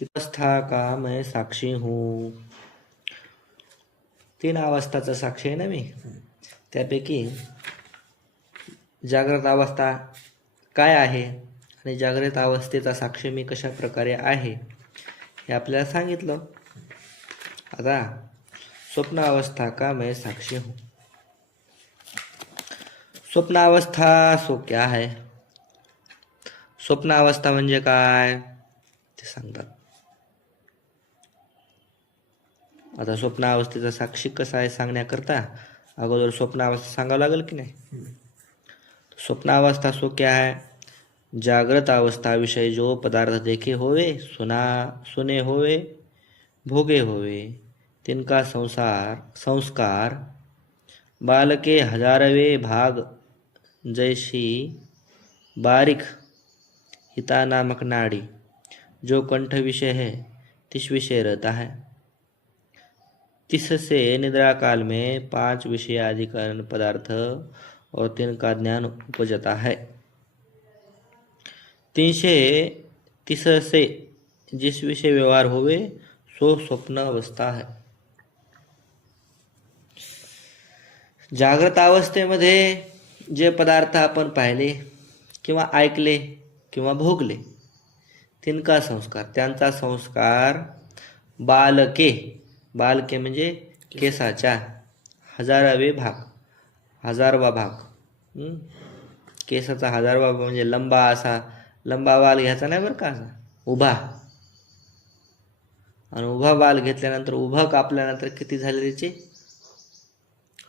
अवस्था का मैं साक्षी हूँ. 3 अवस्थाचा साक्षी आहे ना मी. त्यापैकी जागृत अवस्था काय आहे आणि जागृत अवस्थेचा साक्षी मी कशा प्रकारे आहे हे आपल्याला सांगितलं. आता स्वप्न अवस्था का मैं साक्षी हूँ. स्वप्न अवस्था सो क्या है. स्वप्न अवस्था म्हणजे काय ते सांगतात. आता स्वप्न अवस्थेचा साक्षी कसा आहे सांगण्याकरता अगोदर स्वप्न अवस्था सांगावं लागेल की नाही. स्वप्न अवस्था सो क्या है. जागृत अवस्था विषय जो पदार्थ देखे होवे, सुने होवे, भोगे होवे, तिनका संस्कार बाल के हजारवे भाग जैसी बारीक हिता नामक नाड़ी जो कंठ विषय है तिस विषय रहता है. तिससे निद्रा काल में 5 विषयाधिकरण पदार्थ और तिनका ज्ञान उपजता है. 330 से जिस विषय व्यवहार होवे सो स्वप्न अवस्था है. जागृत अवस्थेमध्ये जे पदार्थ आपण पाहिले किंवा ऐकले किंवा भोगले तिनका संस्कार, त्यांचा संस्कार बालके म्हणजे केसाच्या हजारवा भाग. केसाचा 1000वा म्हणजे लंबा बाल घ्यायचा नाही बरं का, असा उभा. आणि उभा बाल घेतल्यानंतर उभा कापल्यानंतर किती झाले त्याचे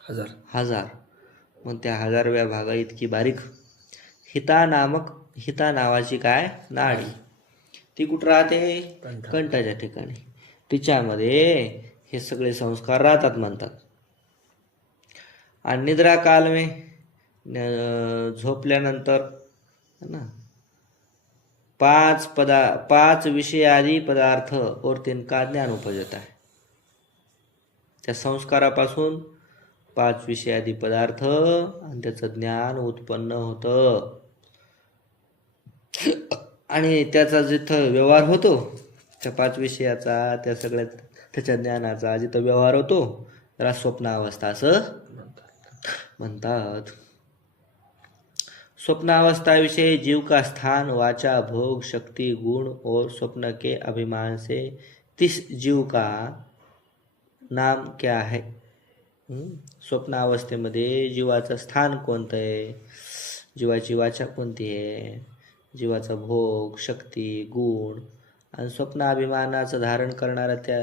1000. मग त्या 1000व्या भागा इतकी बारीक हिता नावाची काय नाडी, ती कुठं राहते कंठाच्या ठिकाणी. तिच्यामध्ये हे सगळे संस्कार राहतात म्हणतात. आणि निद्रा काल में झोपल्यानंतर ना 5 विषयादी पदार्थ और तिनका ज्ञान उपजता है. त्या संस्कारापासून 5 विषयादी पदार्थ आणि त्याचं ज्ञान उत्पन्न होतं. आणि त्याचा जिथं व्यवहार होतो त्या 5 विषयाचा, त्या सगळ्या त्याच्या ज्ञानाचा जिथं व्यवहार होतो त्याला स्वप्न अवस्था असं म्हणतात. स्वप्न अवस्था विषय जीव का स्थान, वाचा, भोग, शक्ति, गुण और स्वप्न के अभिमान से 30 जीव का नाम क्या है. स्वप्न अवस्थेमध्ये जीवाचं स्थान कोणतं आहे, जीवाची वाचा कोणती आहे, जीवाचा भोग, शक्ती, गुण आणि स्वप्न अभिमानाचं धारण करणारा त्या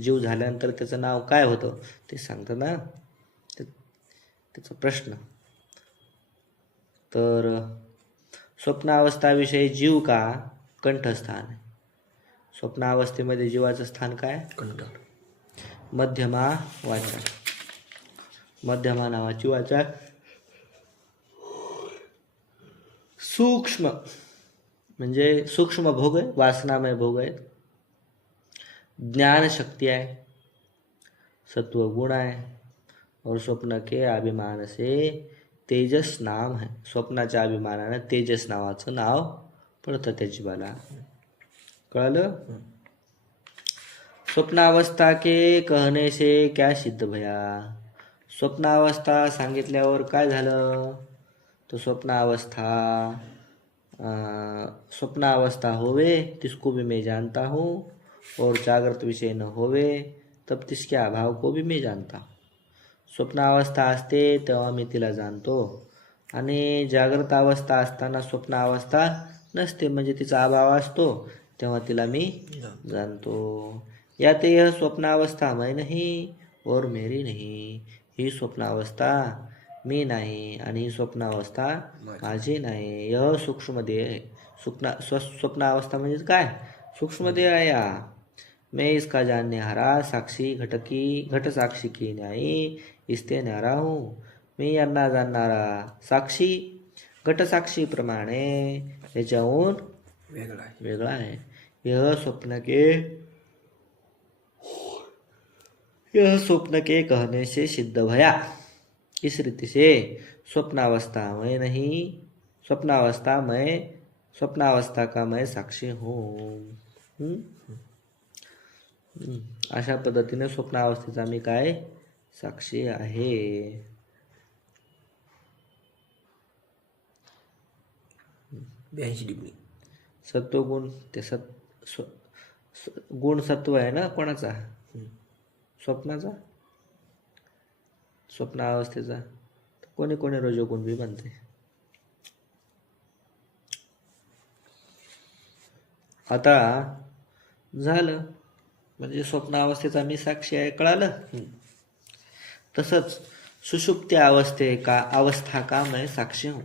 जीव झाल्यानंतर त्याचं नाव काय होतं ते सांगतं ना. त्याचा प्रश्न. तर स्वप्नावस्थाविषयी जीव का कंठस्थान आहे. स्वप्नावस्थेमध्ये जीवाचं स्थान काय कंठ. मध्यमा वाचा, मध्यमा नावाची वाचा सूक्ष्म म्हणजे सूक्ष्म भोग आहे, वासनामय भोग आहे. ज्ञान शक्ती आहे, सत्व गुण आहे. और स्वप्न के अभिमान से तेजस नाम है. स्वप्नाच्या अभिमानाने तेजस नावाचं नाव पडतं त्याची बाला. कळलं. स्वप्नावस्था के कहने से क्या सिद्ध भया. स्वप्नावस्था सांगितल्यावर काय झालं. तो स्वप्नावस्था होवे तिसको भी मैं जानता हूँ और जागृत विषय न होवे तब तिसके अभाव को भी मैं जानता हूँ. स्वप्नावस्था असते तेव्हा मी तिला जाणतो आणि जागृत अवस्था असताना स्वप्नावस्था नसते म्हणजे तिचा अभाव असतो तेव्हा तिला मी जाणतो. यात यह स्वप्नावस्था मैं नहीं और मेरी नहीं. ही स्वप्नावस्था मी नाही आणि ही स्वप्नावस्था माझी नाही. यह सूक्ष्म देह. स्वप्नावस्था म्हणजे काय सूक्ष्म देह आहे. मैं इसका जानने हारा साक्षी घट साक्षी की न्यायी इसते न्यारा हूँ. मी यांना जाणणारा साक्षी घट साक्षी प्रमाणे याच्याहून वेगळा आहे. यह स्वप्न के कहने से सिद्ध भया. इस रीति से स्वप्नावस्था में नहीं, स्वप्नावस्था का मैं साक्षी हूँ. अशा पद्धतीने स्वप्नावस्थेचा मी काय साक्षी आहे. 82 डिग्री. सत्वगुण ते गुण सत्व आहे ना कोणाचा? स्वप्नाचा, स्वप्नावस्थेचा. कोणी कोणी रजोगुण बी म्हणते. आता झालं म्हणजे स्वप्नावस्थेचा मी साक्षी आहे, कळालं. तसंच सुषुप्ती अवस्था का मैं साक्षी हूँ.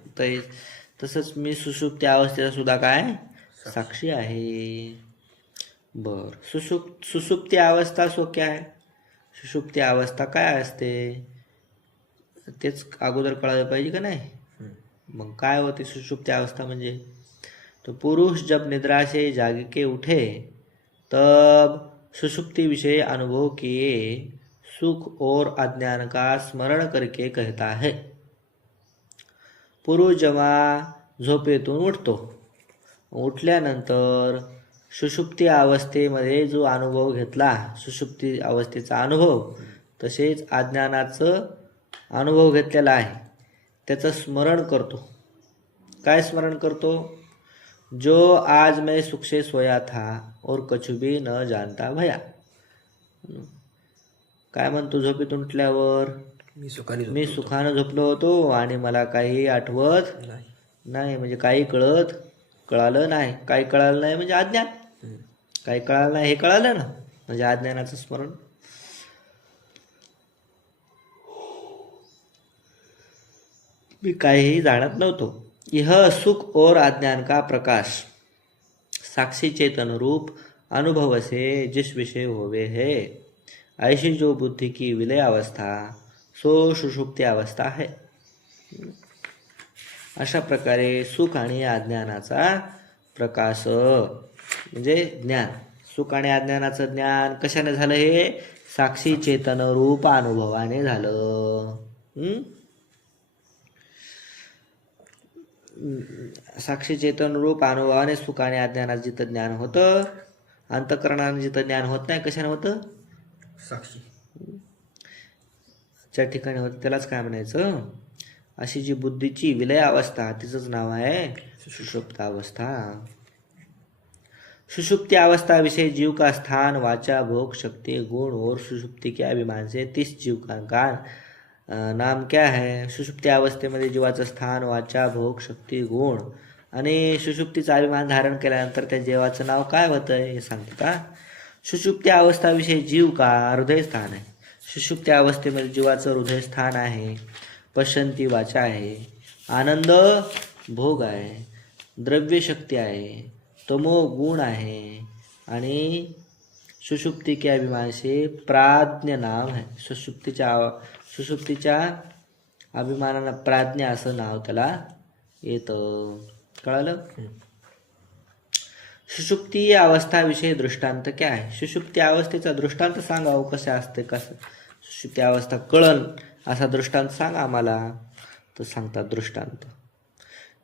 तसंच मी सुषुप्ती अवस्थेचा सुद्धा काय साक्षी आहे. बर, सुषुप्ती अवस्था सो क्या है? सुषुप्ती अवस्था काय असते तेच अगोदर कळायला पाहिजे का नाही. मग काय होते सुषुप्ती अवस्था म्हणजे? तो पुरुष जब निद्रा से जाग के उठे तब सुषुप्ति विषय अनुभव किए सुख और अज्ञान का स्मरण करके कहता है. पुरुष जेव्हा झोपेतून उठतो, उठल्यानंतर सुषुप्ती अवस्थेमध्ये जो अनुभव घेतला, सुषुप्ती अवस्थेचा अनुभव, तसेच अज्ञानाचं अनुभव घेतलेला आहे त्याचं स्मरण करतो. काय स्मरण करतो? जो आज मैं सुख से सोया था और कछु भी न जानता भया. काय म्हणतो झोपेतून उठल्यावर? मी सुखानं झोपलो होतो आणि मला काही आठवत नाही. म्हणजे काही कळालं नाही. काही कळालं नाही म्हणजे अज्ञान. काही कळालं नाही हे कळालं ना, म्हणजे अज्ञानाचं स्मरण. मी काहीही जाणत नव्हतो. यह सुख और अज्ञान का प्रकाश साक्षी चेतन रूप अनुभव से जिस विषय होवे है, ऐसी जो बुद्धि की विलय अवस्था सो सुषुप्ती अवस्था है. अशा प्रकारे सुख आणि अज्ञानाचा प्रकाश म्हणजे ज्ञान. सुख आणि अज्ञानाचं ज्ञान कशाने झालं? हे साक्षी चेतन रूप अनुभवाने झालं. साक्षी चेतन रूप अनुभवाने सुख आणि अज्ञानाचं जिथं ज्ञान होतं, अंतःकरणाने जिथं ज्ञान होत नाही, कशाने होतं? साक्षी ज्या ठिकाणी होतं त्यालाच काय म्हणायचं? अशी जी बुद्धीची विलय अवस्था, तिचंच नाव आहे सुषुप्त अवस्था. सुषुप्ति अवस्था विषय जीव का स्थान, वाचा, भोग, शक्ति, गुण और सुषुप्ति के अभिमान से 30 जीव का नाम क्या है? सुषुप्ती अवस्थेमध्ये जीवाचं स्थान, वाचा, भोग, शक्ती, गुण आणि सुषुप्तीचा अभिमान धारण केल्यानंतर त्या जीवाचं नाव काय होतं हे सांगतो का? सुषुप्ती अवस्थाविषयी जीव का हृदय स्थान आहे. सुषुप्ती अवस्थेमध्ये जीवाचं हृदय स्थान आहे. पश्यंती वाचा आहे, आनंद भोग आहे, द्रव्य शक्ती आहे, तमो गुण आहे आणि सुषुप्ती के अभिमान से प्राज्ञ नाम है. सुषुप्तीच्या अभिमानानं प्राज्ञ असं नाव त्याला येतं. कळालं? सुषुप्ती अवस्थाविषयी दृष्टांत क्या आहे? सुषुप्ती अवस्थेचा दृष्टांत सांगावं कसं असते, कसं सुषुप्ती अवस्था कळन असा दृष्टांत सांगा आम्हाला. तर सांगतात दृष्टांत.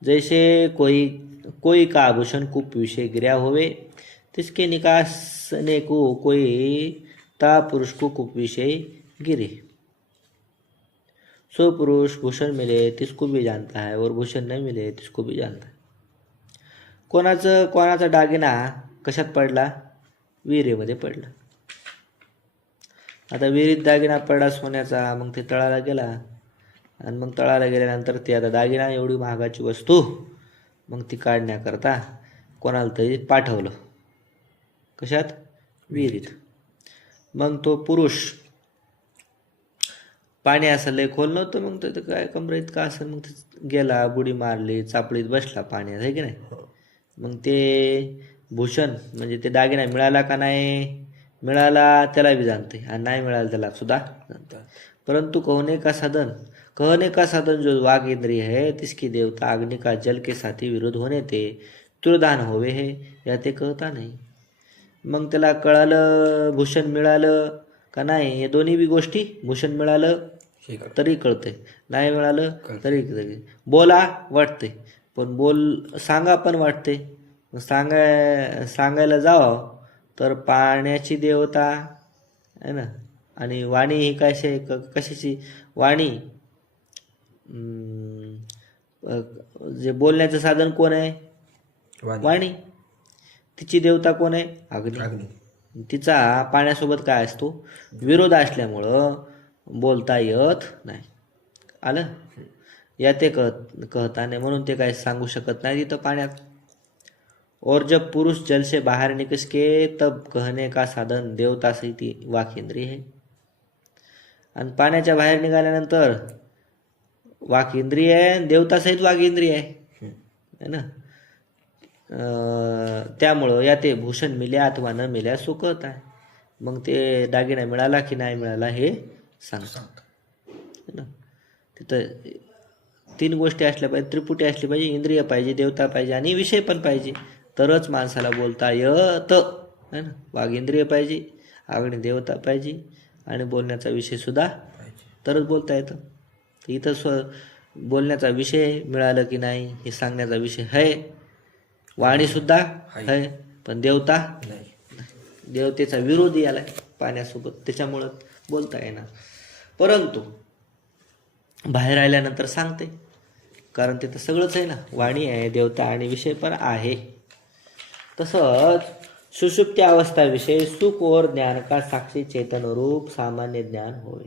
जैसे कोई का आभूषण कूप विषय गिरा होवे, तिसके निकासने को कोई ता पुरुष को कूप विषय गिरे. सो पुरुष भूषण मिले तिसको भी जानता है और भूषण नहीं मिले तिसको भी जानता है. कोणाचा दागिना कशात पडला? विहिरीमध्ये पडला. आता विहिरीत दागिना पडला सोन्याचा, मग ते तळाला गेला आणि मग तळाला गेल्यानंतर ते आता दागिना एवढी महागाची वस्तू मग ती काढण्याकरता कोणाला तरी पाठवलं. कशात? विहिरीत. मग तो पुरुष पाणी असं लय खोल नव्हतं, मग तर काय कमरेत का असं, मग गेला, बुडी मारली, चापडीत बसला पाण्यात, आहे की नाही. मग ते भूषण म्हणजे ते दागिना मिळाला का नाही मिळाला त्याला भी जानते आणि नाही मिळाला त्याला सुद्धा जानता. परंतु कहने का साधन जो वाघ इंद्रिय है तिसकी देवता अग्नि का जल के साथी विरोध होने ते तुरदान होवे है या ते कहता नाही. मग त्याला कळालं भूषण मिळालं का नाही, हे दोन्ही बी गोष्टी, भूषण मिळालं तरी कळतंय, नाही मिळालं तरी बोला वाटतंय, पण सांगा पण वाटते. मग सांगायला जावं तर पाण्याची देवता आहे ना, आणि वाणी ही कशाची वाणी? अं, जे बोलण्याचं साधन कोण आहे? वाणी. वाणी. तिची देवता कोण आहे? अग्नी. अग्नी. तिचा पाण्यासोबत काय असतो? विरोध असल्यामुळं बोलता येत नाही. आलं या ते कहता नाही, म्हणून ते काय सांगू शकत नाही तिथं पाण्यात. और जब पुरुष जल से बाहर निकल के तब कहने का साधन देवता सहित वाक इंद्रिय है. आणि पाण्याच्या बाहेर निघाल्यानंतर वाक इंद्रिय आहे, देवता सहित वाक इंद्रिय आहे ना. त्यामुळं या ते भूषण मिल्या अथवा न मिल्या सुखत आहे. मग ते दागिना मिळाला की नाही मिळाला हे सांगतात ना. तिथं 3 गोष्टी असल्या पाहिजे, त्रिपुटी असली पाहिजे, इंद्रिय पाहिजे, देवता पाहिजे आणि विषय पण पाहिजे, तरच माणसाला बोलता येतं है ना. वाघ इंद्रिय पाहिजे, अग्नी देवता पाहिजे आणि बोलण्याचा विषय सुद्धा तरच बोलता येतं. इथं बोलण्याचा विषय मिळालं की नाही हे सांगण्याचा विषय आहे. वाणी सुद्धा आहे, पण देवता नाही. देवतेचा विरोधी आलाय पाण्यासोबत, त्याच्यामुळं बोलता येणार. परंतु बाहेर आल्यानंतर सांगते, कारण तिथं सगळंच आहे ना, वाणी आहे, देवता आणि विषय पण आहे. तसंच सुषुप्ती अवस्था विषय सुख और ज्ञान का साक्षी चेतन रूप सामान्य ज्ञान होय.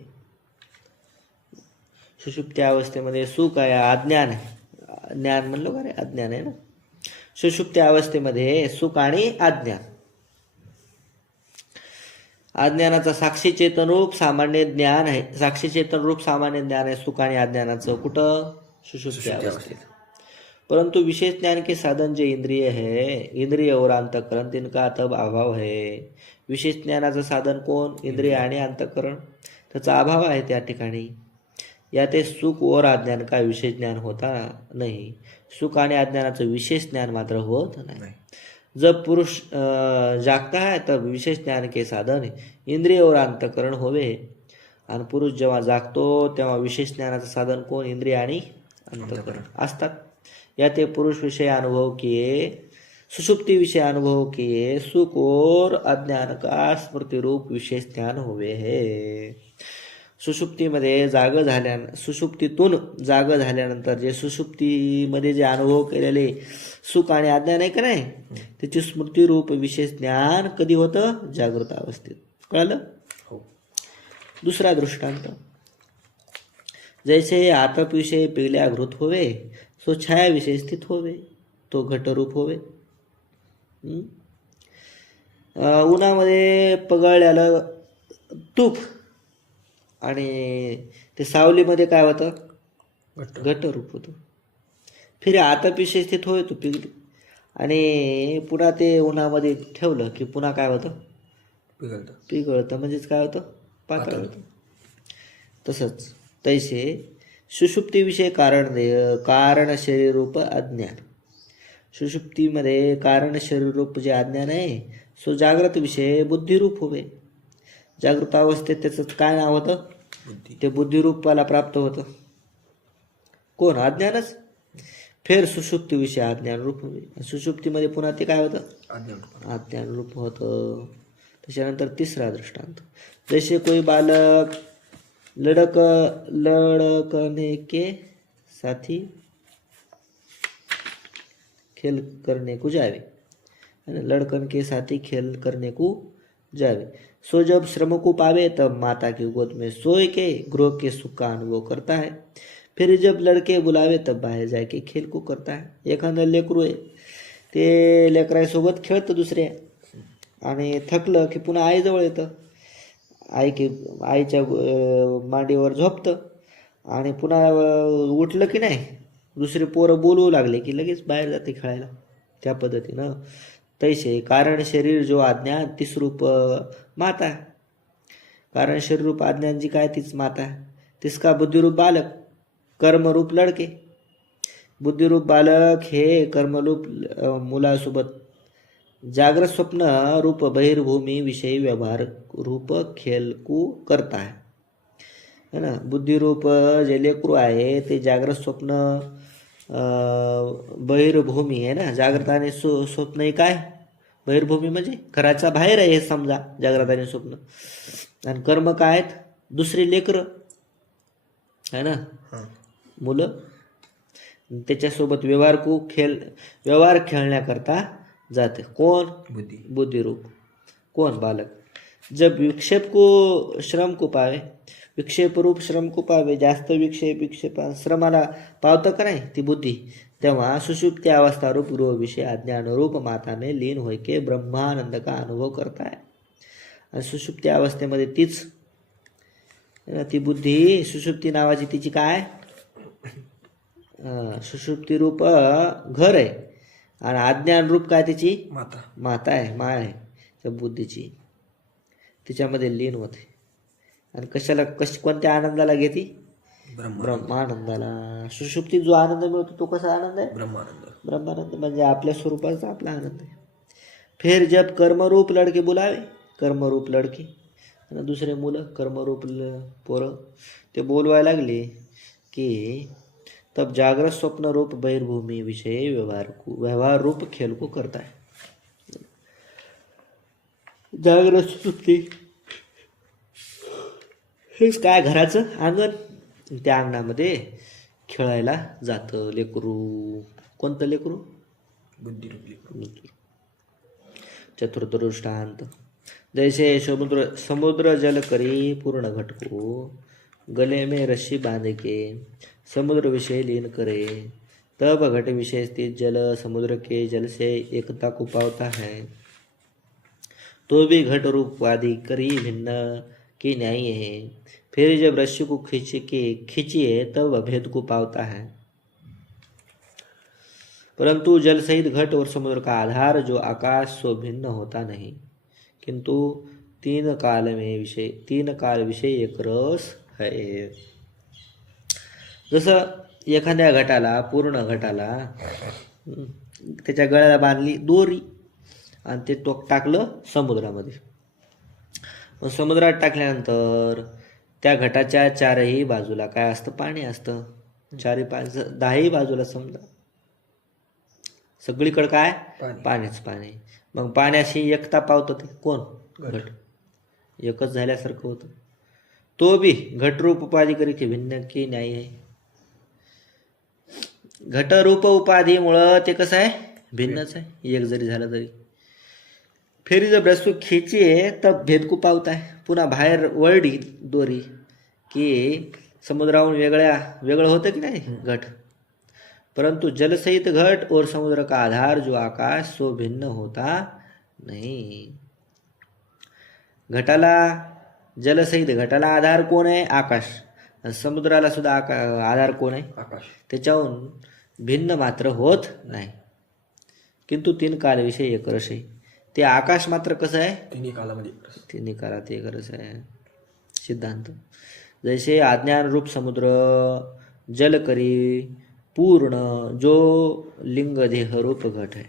सुषुप्ती अवस्थेमध्ये सुख आहे, अज्ञान आहे. ज्ञान म्हणलो का रे? अज्ञान आहे ना. सुषुप्ती अवस्थेमध्ये सुख आणि अज्ञान. अज्ञानाचा साक्षी चेतन रूप सामान्य ज्ञान आहे. साक्षी चेतन रूप सामान्य ज्ञान आहे सुख आणि अज्ञानाचं. कुठं? सुषुप्ती अवस्थेत. परंतु विशेष ज्ञान के साधन जे इंद्रिय है, इंद्रिय और अंतःकरण, तिनका तब अभाव है. विशेष ज्ञानाचं साधन कोण? इंद्रिय आणि अंतःकरण. त्याचा अभाव आहे त्या ठिकाणी. या ते सुख और अज्ञान का विशेष ज्ञान होता नाही. सुख आणि अज्ञानाचं विशेष ज्ञान मात्र होत नाही. जब पुरुष जागता है तब विशेष ज्ञान के साधन इंद्रिय और अंतःकरण होवे. आणि पुरुष जेव्हा जागतो तेव्हा विशेष ज्ञानाचं साधन कोण? इंद्रिय आणि अंतःकरण असतात. या ते पुरुष विषय अनुभव किए, सुषुप्ति विषय अनुभव किए, सुख और अज्ञान का स्मृति रूप विशेष ज्ञान होवे है. सुषुप्तीमध्ये सुषुप्तीतून जाग झाल्यानंतर जे सुषुप्तीमध्ये जे अनुभव केलेले सुख आणि अज्ञान आहे का नाही, त्याची स्मृती रूप विशेष ज्ञान कधी होतं? जागृत अवस्थेत. कळलं? हो. दुसरा दृष्टांत. जैसे आतप विषय पिगल्या घृत होवे, सो छाया विषय स्थित होवे, तो घटरूप होवे. उन्हामध्ये पगळलेलं तूप आणि ते सावलीमध्ये काय होतं? घटरूप होतं. फिर आतप विषय स्थित होय, तो पिगली. आणि पुन्हा ते उन्हामध्ये ठेवलं की पुन्हा काय होतं? पिघळतं. म्हणजेच काय होतं? पातळ होतं. तसंच तैसे सुषुप्तीविषयी कारण शरीररूप अज्ञान. सुषुप्तीमध्ये कारण शरीररूप जे अज्ञान आहे, सो जागृत विषय बुद्धिरूप होवे. जागृत अवस्थेत त्याचं काय नाव होतं? ते बुद्धिरूपाला प्राप्त होतं. कोण? अज्ञानच. फेर सुषुप्ती विषय अज्ञान रूप होवे. सुषुप्तीमध्ये पुन्हा ते काय होतं? अज्ञान रूप होतं. त्याच्यानंतर तिसरा दृष्टांत. जैसे कोई बालक लड़कने के साथी खेल करने को जावे. लड़कन के साथी खेल करने को जावे, सो जब श्रम को पावे तब माता की गोद में सोए के गृह के सुख का अनुभव करता है. फिर जब लड़के बुलावे तब बाहेर जाके खेल को करता है. एखादं लेकरू आहे, ते लेकरासोबत खेळतं दुसऱ्या, आणि थकलं की पुन्हा आईजवळ येतं. आईच्या मांडीवर झोपतं आणि पुन्हा उठलं की नाही, दुसरे पोरं बोलवू लागले की लगेच बाहेर जाते खेळायला. त्या पद्धतीनं तैसे कारण शरीर जो अज्ञान तीच रूप माता. कारण शरीर रूप अज्ञान जी काय तीच माता. तिसका बुद्धिरूप बालक, कर्मरूप लडके. बुद्धिरूप बालक हे कर्मरूप मुलासोबत जागृत स्वप्न रूप बहिर्भूमी विषयी व्यवहार रूप खेल को करता है ना. बुद्धिरूप जे लेकरू आहे ते जागृत स्वप्न बहिर्भूमी आहे ना, जागृत आणि स्वप्न हे काय? बहिर्भूमी म्हणजे घराच्या बाहेर आहे हे समजा, जागृत आणि स्वप्न. आणि कर्म काय आहेत? दुसरी लेकरं आहे ना, हां. मुलं. त्याच्यासोबत व्यवहार खेळण्याकरता जाते. कोण? बुद्धी. बुद्धिरूप. कोण? बालक. जब विक्षेप को श्रम को पावे, विक्षेप रूप श्रम को पावे, जास्त विक्षेप श्रमाला पावतं का नाही ती बुद्धी, तेव्हा सुषुप्ति अवस्था रूप गृह विषय अज्ञान रूप माता में लीन होय के ब्रह्मानंद का अनुभव करता है. आणि सुषुप्ती अवस्थेमध्ये तीच ती बुद्धी, सुषुप्ती नावाची तिची काय, सुषुप्ती रूप घर आहे आणि अज्ञान रूप काय त्याची माता आहे, माया आहे त्या बुद्धीची, तिच्यामध्ये लीन होते. आणि कोणत्या आनंदाला घेते? ब्रह्मानंदाला. सुषुप्तीत जो आनंद मिळतो तो कसा आनंद आहे? ब्रह्मानंद म्हणजे आपल्या स्वरूपाचा आपला आनंद आहे. फिर जब कर्मरूप लडके बोलावे, कर्मरूप लडके आणि दुसरे मुलं कर्मरूप पोरं ते बोलवायला लागले की तब जागृत स्वप्न रूप बहिर्भूमी विषय व्यवहार रूप खेल को करता है. जागृत सुप्ती हेच काय, घराचं अंगण, त्या अंगणामध्ये खेळायला जातं लेकरू. कोणतं लेकरू? बुद्धिरूप. चतुर्थ दृष्टांत. जैसे समुद्र जल करी पूर्ण घट को, गले में रस्सी बांध के समुद्र विषय लीन करे, तब घट विषय स्थित जल समुद्र के जल से एकता को पावता है. तो भी घट रूप वादी करी भिन्न की न्यायी है. फिर जब रस्सी को खींचिए तब अभेद को पावता है. परंतु जल सहित घट और समुद्र का आधार जो आकाश सो भिन्न होता नहीं, किंतु तीन काल विषय एक रस है. जसं एखाद्या घटाला, पूर्ण घटाला त्याच्या गळ्याला बांधली दोरी आणि ते टोक टाकलं समुद्रामध्ये. मग समुद्रात टाकल्यानंतर त्या घटाच्या चारही बाजूला काय असतं? पाणी असतं. दहाही बाजूला समजा सगळीकडे काय? पाणीच पाणी. मग पाण्याशी एकता पावतं ते कोण? घट. एकच झाल्यासारखं होतं. तो बी घटरूप उपाधी करी की भिन्न की न्याय आहे. घटरूप उपाधीमुळं ते कसं आहे? भिन्नच आहे, एक जरी झालं तरी. फिर जब रस्सी खींचिए तब भेद को पावता है. पुन्हा बाहेर वळली दोरी की समुद्राहून वेगळं होतं की नाही घट. परंतु जलसहित घट और समुद्र का आधार जो आकाश सो भिन्न होता नहीं. जलसहित घटाला आधार कोण आहे? आकाश. आणि समुद्राला सुद्धा आधार कोण आहे? आकाश. त्याच्याहून भिन्न मात्र होत नाही. किंतु तीन कालविषयी एक रस आहे. ते आकाश मात्र कसं आहे? तिन्ही काळात एक रस आहे. सिद्धांत. जैसे अज्ञान रूप समुद्र जल करी पूर्ण जो लिंग देह रूप घट आहे.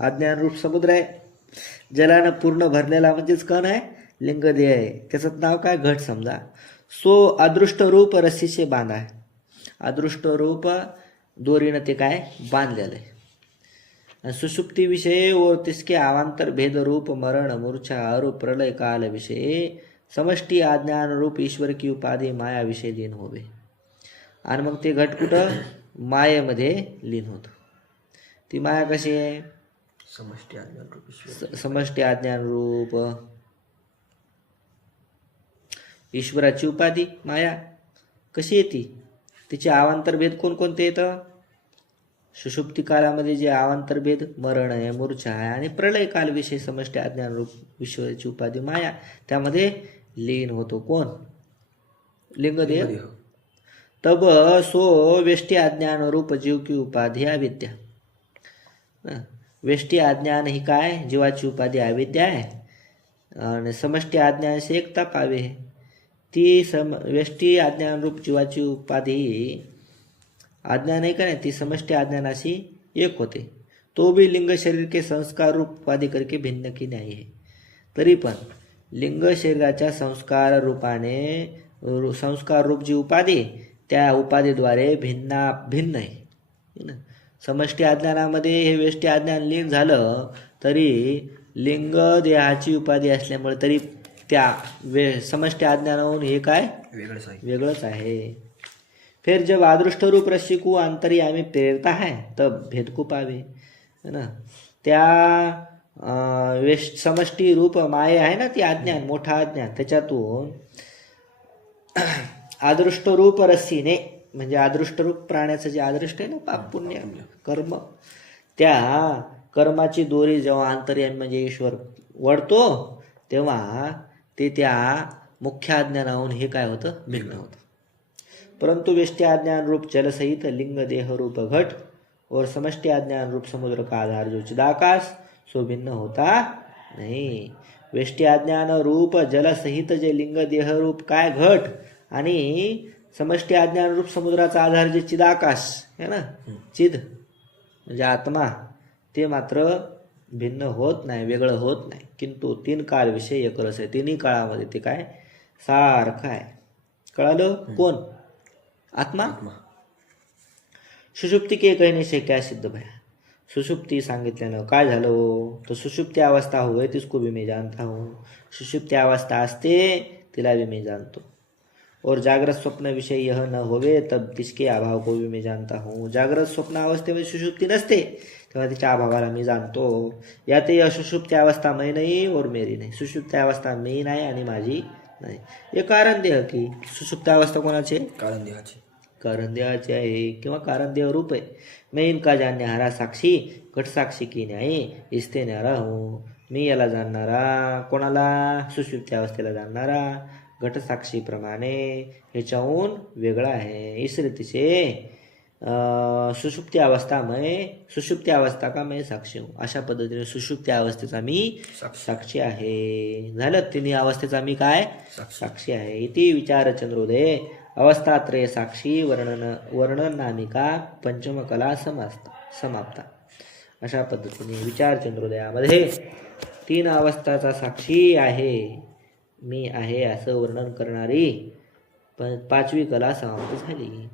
अज्ञान रूप समुद्र आहे, जलानं पूर्ण भरलेला म्हणजेच कण आहे, लिंग देह आहे, त्याचं नाव काय? घट समजा. सो अदृष्ट रूप रस्सी से बांधा आहे. अदृष्ट रूप दोरीनं ते काय? बांधलेलं आहे. सुषुप्ति विषय और तिसके अवांतर भेद रूप मरण मूर्छा और प्रलय काल विषय समष्टी अज्ञान रूप ईश्वर की उपाधी माया विषय लीन होवे. आणि मग ते घट कुठं? मायेमध्ये लीन होतं. ती माया कशी आहे? समष्टी अज्ञान रूप ईश्वराची उपाधी माया कशी येते? तिचे अवांतर भेद कोणकोणते येतं? सुषुप्ती कालामध्ये जे अवांतर भेद मरण आहे, मूर्छा आहे आणि प्रलय काल विषय समष्टी अज्ञान रूप ईश्वराची उपाधी माया, त्यामध्ये लीन होतो कोण? लिंगदेह. तब सो वेष्टि अज्ञान रूप जीव की उपाधी अविद्या. वेष्टि अज्ञान ही काय? जीवाची उपाधी अविद्या आहे. आणि समष्टी अज्ञान से एकता पावे. ती वेष्टि अज्ञान रूप जीवाची उपाधी अज्ञान आहे का नाही, ती समष्टी अज्ञानाशी एक होते. तो भी लिंग शरीर के संस्कार रूप उपाधी करके भिन्न की नाही आहे. तरी पण लिंग शरीराच्या संस्कार रूप जी उपाधी, त्या उपाधीद्वारे भिन्न आहे. है ना. समष्टी अज्ञानामध्ये हे वेष्टी अज्ञान लीन झालं तरी लिंग देहाची उपाधी असल्यामुळे तरी त्या समष्टी अज्ञानाहून हे काय वेगळंच आहे. वेगळंच आहे. फिर जब आदृष्ट रूप रश्मि को अंतर्यामी प्रेरता है तब भेद को पावे, है ना. त्या समष्टी रूप माया आहे ना, ती अज्ञान, मोठा अज्ञान, त्याच्यातून आदृष्ट रूप रस्सीने, म्हणजे आदृष्ट रूप प्राण्याचं जे आदृष्ट आहे ना, पाप पुण्य कर्म, त्या कर्माची दोरी जेव्हा अंतर्यामी म्हणजे ईश्वर वळतो तेव्हा ते त्या मुख्य अज्ञानाहून हे काय होतं, भिन्न होतं. परंतु वेष्टि अज्ञान रूप जल सहित लिंग देह रूप घट और समष्टि अज्ञान रूप समुद्र का आधार जो चिदाकाश सो भिन्न होता नहीं. वेष्टि अज्ञान रूप जल सहित जे लिंग देह रूप काय घट आणि समष्टि अज्ञान रूप समुद्राचा आधार जे चिदाकाश है ना, चिद म्हणजे आत्मा, ते मात्र भिन्न होत नाही, वेगळं होत नाही. किंतु तीन काळ विषय एक रस आहे. तिन्ही काळामध्ये ते काय सारखं आहे. कळालं. कोण? आत्मा. सुषुप्ति के कहने से क्या सिद्ध भया. सुषुप्ती सांगितल्यानं काय झालं, तर सुषुप्ती अवस्था होय तिसको भी मैं जानता हूँ. सुषुप्ती अवस्था असते तिला भी मैं जानतो. और जागृत स्वप्न विषय यह न होवे तब तिसके अभाव को भी मैं जानता हूँ. जागृत स्वप्न अवस्थेमध्ये सुषुप्ती नसते तेव्हा तिच्या अभावाला मी जाणतो. यात यह सुषुप्ती अवस्था मैं नाही और मेरी नाही. सुषुप्ती अवस्था मी नाही आणि माझी नाही. हे कारण देह की सुषुप्ती अवस्था कोणाची? कारण देहाची. कारण देहाची आहे किंवा कारण देह रूप आहे. मैं इनका जानने हारा साक्षी घट साक्षी की न्याय इसते न्यारा हूँ. मी याला जाणणारा, कोणाला? सुषुप्ती अवस्थेला जाणणारा घटसाक्षीप्रमाणे ह्याच्याहून वेगळा आहे. इस रीतीचे सुषुप्ती अवस्था का मैं साक्षी हूँ. अशा पद्धतीने सुषुप्ती अवस्थेचा मी साक्षी आहे. झालं. तिन्ही अवस्थेचा मी काय साक्षी आहे. इति विचार चंद्रोदय अवस्थात्रय साक्षी वर्णन नामिका पंचम कला समाप्ता. अशा पद्धतीने विचार चंद्रोदयामध्ये तीन अवस्थाचा साक्षी आहे, मी आहे असं वर्णन करणारी पाचवी कला समाप्त झाली.